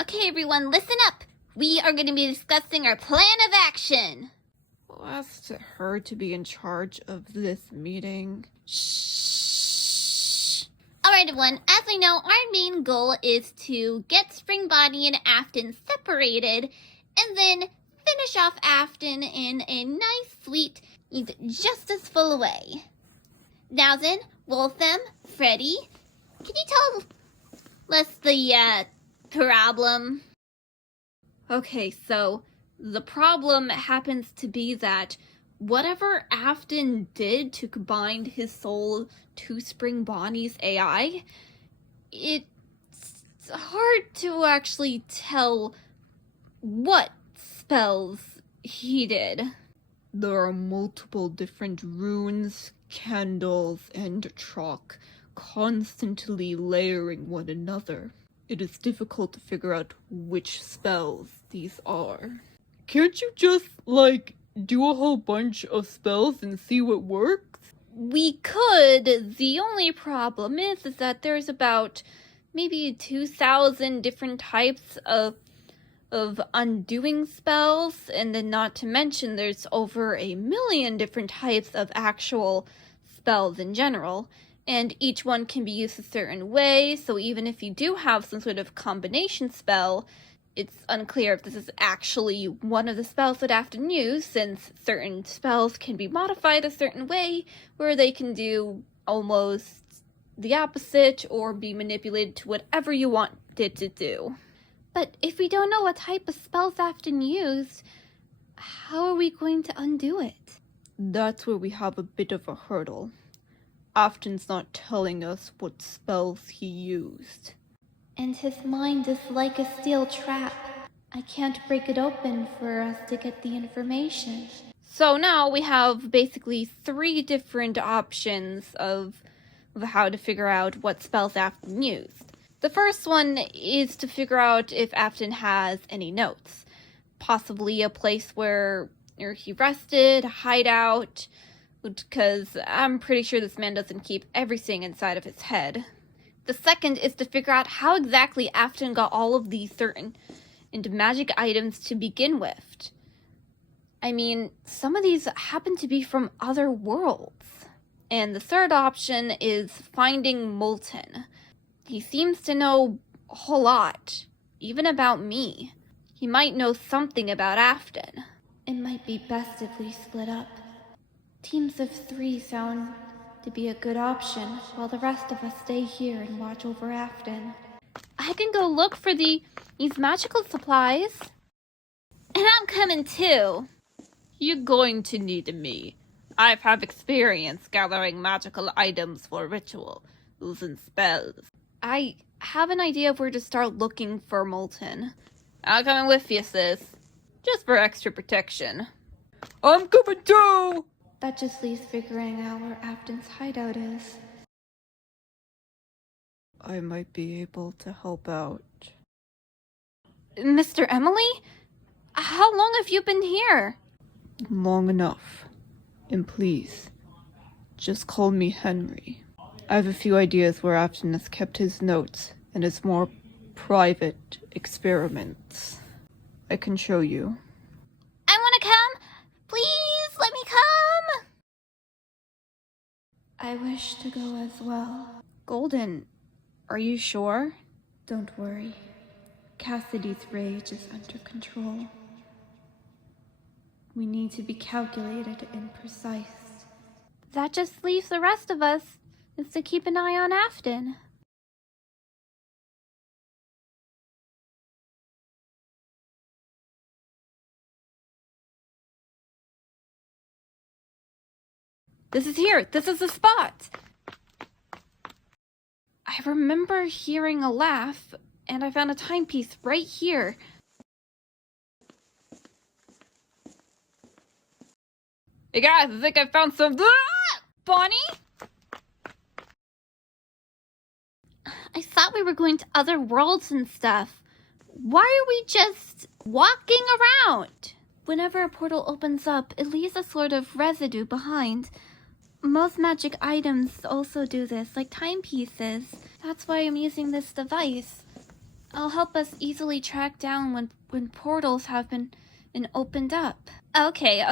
Okay, everyone, listen up. We are going to be discussing our plan of action. We'll ask her to be in charge of this meeting. Shh. Alright, everyone, as we know, our main goal is to get Springbonnie and Afton separated, and then finish off Afton in a nice, sweet, justice-full way. Now then, Wolfem, Freddy, can you tell us the, problem? Okay, so the problem happens to be that whatever Afton did to combine his soul to Springbonnie's AI, it's hard to actually tell what spells he did. There are multiple different runes, candles, and chalk constantly layering one another. It is difficult to figure out which spells these are. Can't you just, do a whole bunch of spells and see what works? We could. The only problem is that there's about maybe 2,000 different types of undoing spells, and then not to mention there's over 1 million different types of actual spells in general. And each one can be used a certain way, so even if you do have some sort of combination spell, it's unclear if this is actually one of the spells that Afton used, since certain spells can be modified a certain way, where they can do almost the opposite or be manipulated to whatever you want it to do. But if we don't know what type of spells Afton used, how are we going to undo it? That's where we have a bit of a hurdle. Afton's not telling us what spells he used. And his mind is like a steel trap. I can't break it open for us to get the information. So now we have basically 3 different options of how to figure out what spells Afton used. The first one is to figure out if Afton has any notes. Possibly a place where he rested, a hideout, because I'm pretty sure this man doesn't keep everything inside of his head. The second is to figure out how exactly Afton got all of these certain and magic items to begin with. I mean, some of these happen to be from other worlds. And the third option is finding Molten. He seems to know a whole lot, even about me. He might know something about Afton. It might be best if we split up. Teams of 3 sound to be a good option, while the rest of us stay here and watch over Afton. I can go look for these magical supplies. And I'm coming too. You're going to need me. I've had experience gathering magical items for rituals and spells. I have an idea of where to start looking for Molten. I'm coming with you, sis. Just for extra protection. I'm coming too! That just leaves figuring out where Afton's hideout is. I might be able to help out. Mr. Emily? How long have you been here? Long enough. And please, just call me Henry. I have a few ideas where Afton has kept his notes and his more private experiments. I can show you. I want to come! Please, let me come! I wish to go as well. Golden, are you sure? Don't worry. Cassidy's rage is under control. We need to be calculated and precise. That just leaves the rest of us, is to keep an eye on Afton. This is here. This is the spot. I remember hearing a laugh, and I found a timepiece right here. Hey guys, I think I found some... Ah! Bonnie? I thought we were going to other worlds and stuff. Why are we just walking around? Whenever a portal opens up, it leaves a sort of residue behind. Most magic items also do this, like timepieces. That's why I'm using this device. It'll help us easily track down when portals have been opened up. Okay,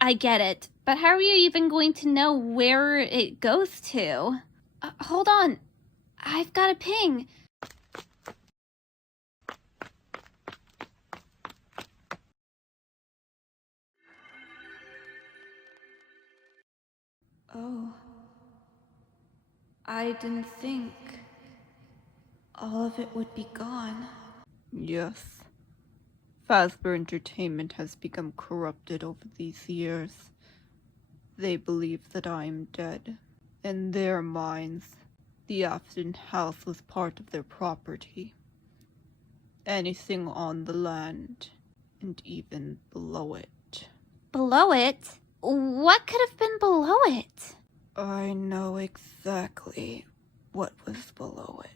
I get it. But how are you even going to know where it goes to? Hold on. I've got a ping. Oh. I didn't think all of it would be gone. Yes. Fazbear Entertainment has become corrupted over these years. They believe that I am dead. In their minds, the Afton house was part of their property. Anything on the land, and even below it. Below it? What could have been below it? I know exactly what was below it.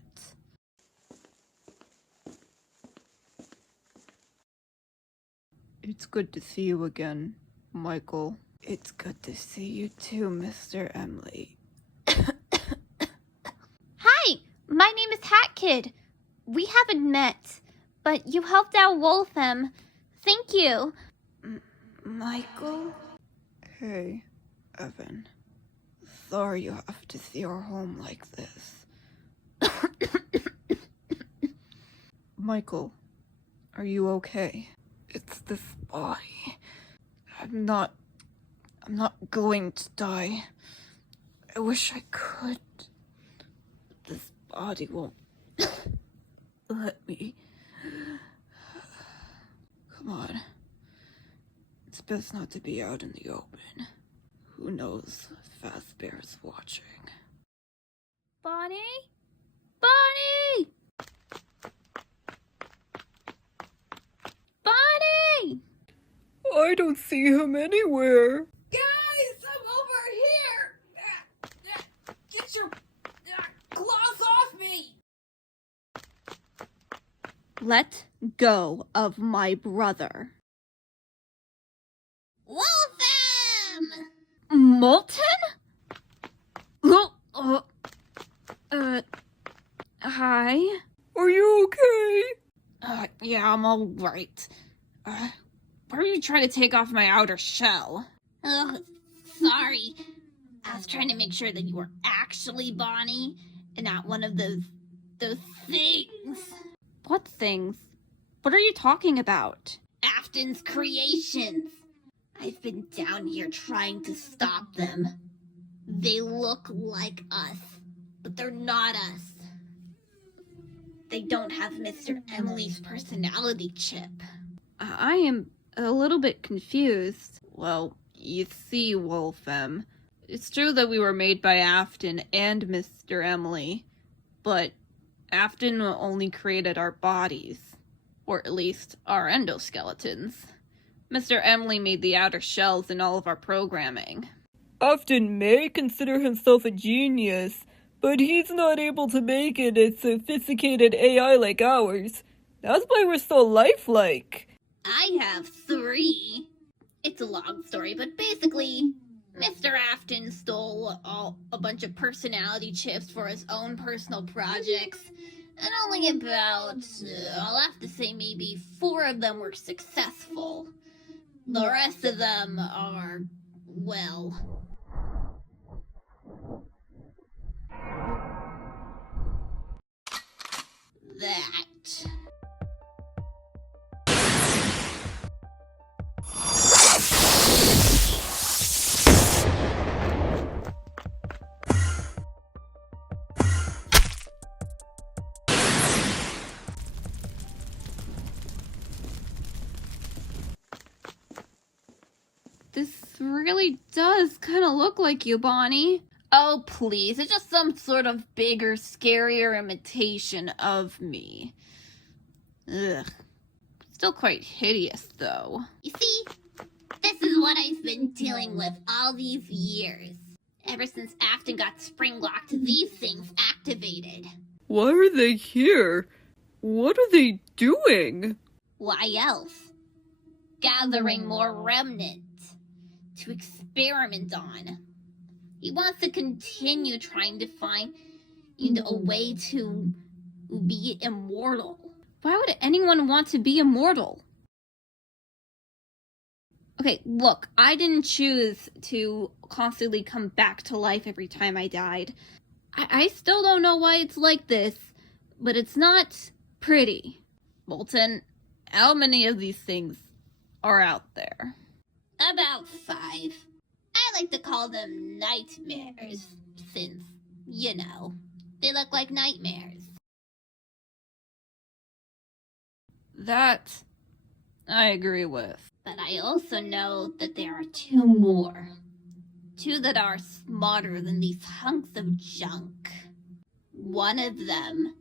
It's good to see you again, Michael. It's good to see you too, Mr. Emily. Hi, my name is Hat Kid. We haven't met, but you helped out Wolfem. Thank you. Michael? Hey, Evan. Sorry you have to see our home like this. Michael, are you okay? It's this body. I'm not going to die. I wish I could. This body won't let me. Come on. It's best not to be out in the open. Who knows if Fazbear's watching. Bonnie? Bonnie! Bonnie! I don't see him anywhere. Guys, I'm over here! Get your claws off me! Let go of my brother. Wolfem! Molten? Hi? Are you okay? Yeah, I'm alright. Why are you trying to take off my outer shell? Oh, sorry. I was trying to make sure that you were actually Bonnie and not one of those things. What things? What are you talking about? Afton's creations. I've been down here trying to stop them. They look like us, but they're not us. They don't have Mr. Emily's personality chip. I am a little bit confused. Well, you see, Wolfem, it's true that we were made by Afton and Mr. Emily, but Afton only created our bodies, or at least our endoskeletons. Mr. Emily made the outer shells in all of our programming. Afton may consider himself a genius, but he's not able to make it a sophisticated AI like ours. That's why we're so lifelike. I have 3. It's a long story, but basically, Mr. Afton stole a bunch of personality chips for his own personal projects, and only about, I'll have to say maybe 4 of them were successful. The rest of them are, well... that. This really does kind of look like you, Bonnie. Oh, please, it's just some sort of bigger, scarier imitation of me. Ugh. Still quite hideous, though. You see, this is what I've been dealing with all these years. Ever since Afton got spring-locked, these things activated. Why are they here? What are they doing? Why else? Gathering more remnants to experiment on. He wants to continue trying to find a way to be immortal. Why would anyone want to be immortal? Okay, look, I didn't choose to constantly come back to life every time I died. I still don't know why it's like this, but it's not pretty. Molten, how many of these things are out there? About 5. I like to call them nightmares, since, they look like nightmares. That I agree with. But I also know that there are 2 more. 2 that are smarter than these hunks of junk. One of them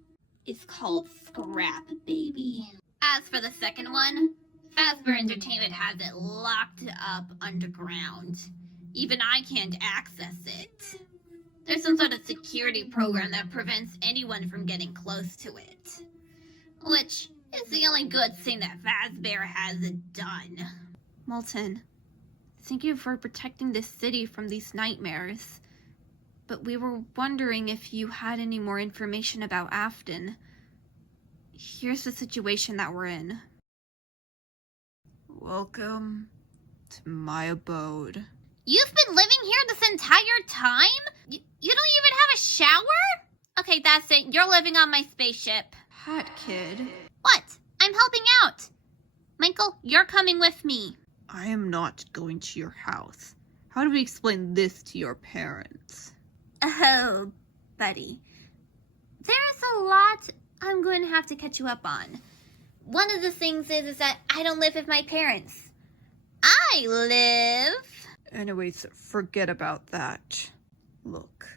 is called Scrap Baby. As for the second one, Fazbear Entertainment has it locked up underground. Even I can't access it. There's some sort of security program that prevents anyone from getting close to it. Which is the only good thing that Fazbear has done. Molten, thank you for protecting this city from these nightmares. But we were wondering if you had any more information about Afton. Here's the situation that we're in. Welcome to my abode. You've been living here this entire time? You don't even have a shower? Okay, that's it. You're living on my spaceship. Hot kid. What? I'm helping out. Michael, you're coming with me. I am not going to your house. How do we explain this to your parents? Oh, buddy. There's a lot I'm going to have to catch you up on. One of the things is that I don't live with my parents. I live... Anyways, forget about that. Look,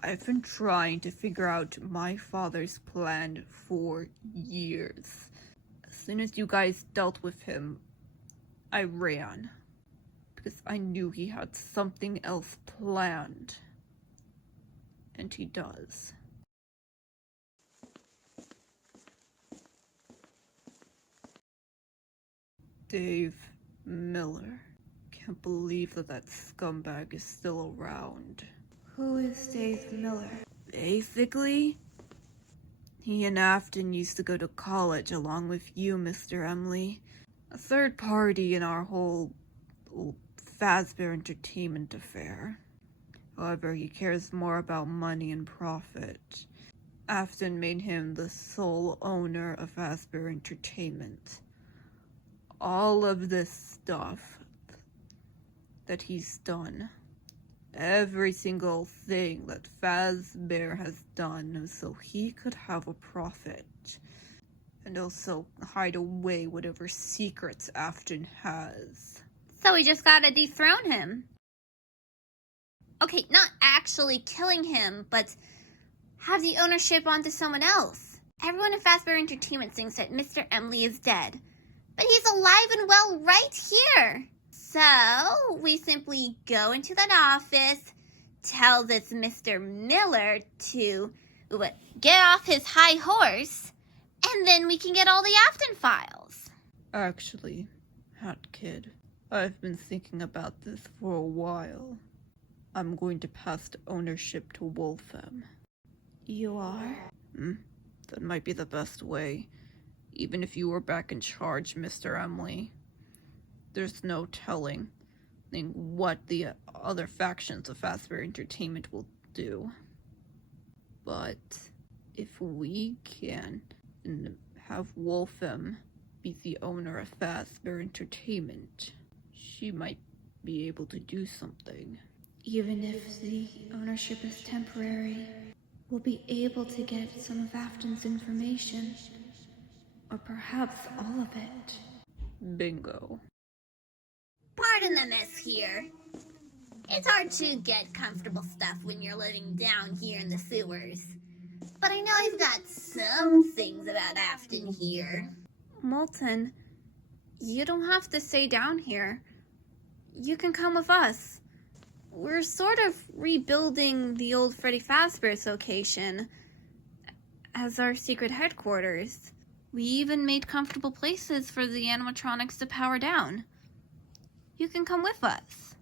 I've been trying to figure out my father's plan for years. As soon as you guys dealt with him, I ran. Because I knew he had something else planned. And he does. Dave Miller. Can't believe that scumbag is still around. Who is Dave Miller? Basically, he and Afton used to go to college along with you, Mr. Emily. A third party in our whole Fazbear Entertainment affair. However, he cares more about money and profit. Afton made him the sole owner of Fazbear Entertainment. All of this stuff that he's done, every single thing that Fazbear has done so he could have a profit. And also hide away whatever secrets Afton has. So we just gotta dethrone him. Okay, not actually killing him, but have the ownership onto someone else. Everyone in Fazbear Entertainment thinks that Mr. Emily is dead. But he's alive and well right here. So we simply go into that office, tell this Mr. Miller to get off his high horse, and then we can get all the Afton files. Actually, Hot Kid, I've been thinking about this for a while. I'm going to pass the ownership to Wolfem. You are? That might be the best way. Even if you were back in charge, Mr. Emily. There's no telling what the other factions of Fazbear Entertainment will do. But if we can have Wolfem be the owner of Fazbear Entertainment, she might be able to do something. Even if the ownership is temporary, we'll be able to get some of Afton's information. Or perhaps all of it. Bingo. Pardon the mess here. It's hard to get comfortable stuff when you're living down here in the sewers. But I know I've got some things about Afton here. Molten, you don't have to stay down here. You can come with us. We're sort of rebuilding the old Freddy Fazbear's location as our secret headquarters. We even made comfortable places for the animatronics to power down. You can come with us.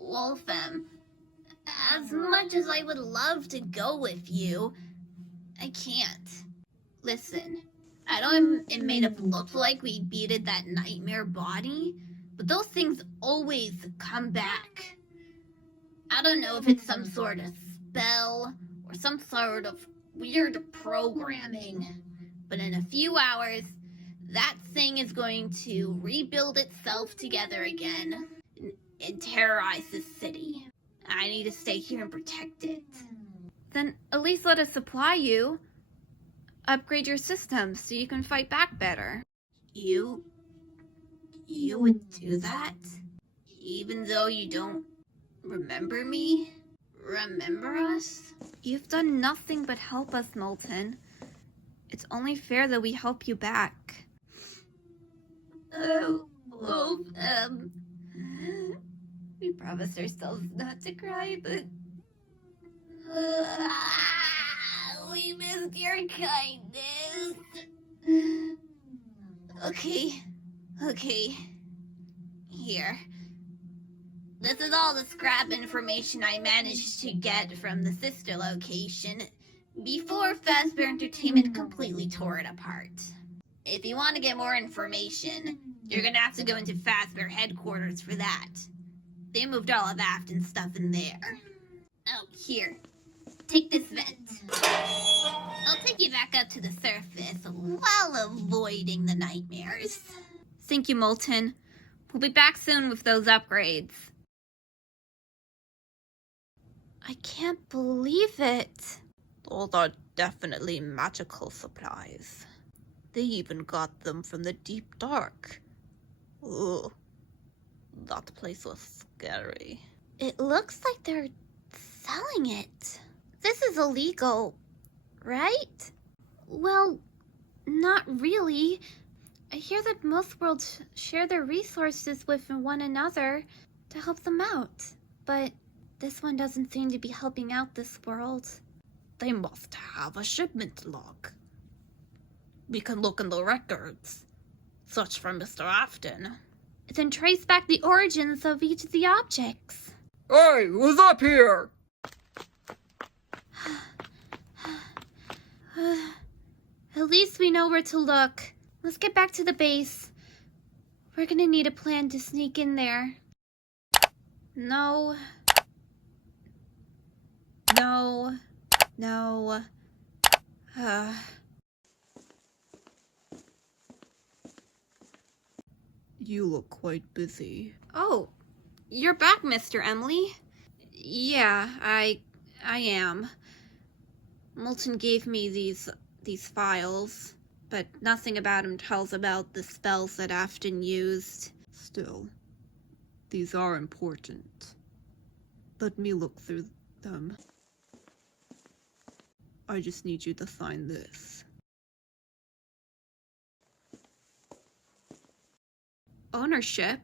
Wolfem, as much as I would love to go with you, I can't. Listen, I know it made it look like we beated that nightmare body, but those things always come back. I don't know if it's some sort of spell or some sort of weird programming, but in a few hours, that thing is going to rebuild itself together again and terrorize this city. I need to stay here and protect it. Then at least let us supply you. Upgrade your systems so you can fight back better. You would do that? Even though you don't remember me? Remember us? You've done nothing but help us, Molten. It's only fair that we help you back. We promised ourselves not to cry, but we missed your kindness. Okay. Here. This is all the scrap information I managed to get from the sister location before Fazbear Entertainment completely tore it apart. If you want to get more information, you're gonna have to go into Fazbear headquarters for that. They moved all of Afton's stuff in there. Oh, here. Take this vent. I'll take you back up to the surface while avoiding the nightmares. Thank you, Molten. We'll be back soon with those upgrades. I can't believe it. Those are definitely magical supplies. They even got them from the deep dark. Ugh. That place was scary. It looks like they're selling it. This is illegal, right? Well, not really. I hear that most worlds share their resources with one another to help them out. But this one doesn't seem to be helping out this world. They must have a shipment log. We can look in the records. Search for Mr. Afton. Then trace back the origins of each of the objects. Hey, who's up here? At least we know where to look. Let's get back to the base. We're gonna need a plan to sneak in there. No. You look quite busy. Oh, you're back, Mr. Emily. Yeah, I am. Molten gave me these files, but nothing about him tells about the spells that Afton used. Still, these are important. Let me look through them. I just need you to sign this. Ownership?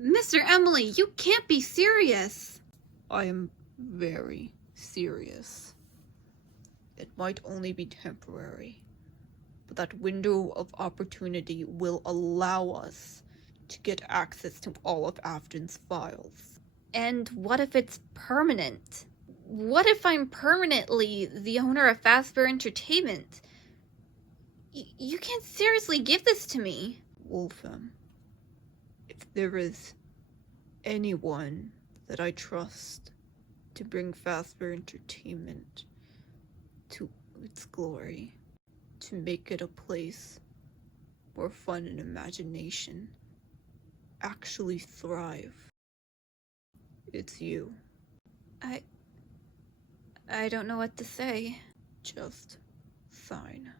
Mr. Emily, you can't be serious. I am very serious. It might only be temporary, but that window of opportunity will allow us to get access to all of Afton's files. And what if it's permanent? What if I'm permanently the owner of Fazbear Entertainment? You can't seriously give this to me. Wolfram, if there is anyone that I trust to bring Fazbear Entertainment to its glory, to make it a place where fun and imagination actually thrive, it's you. I don't know what to say. Just sign.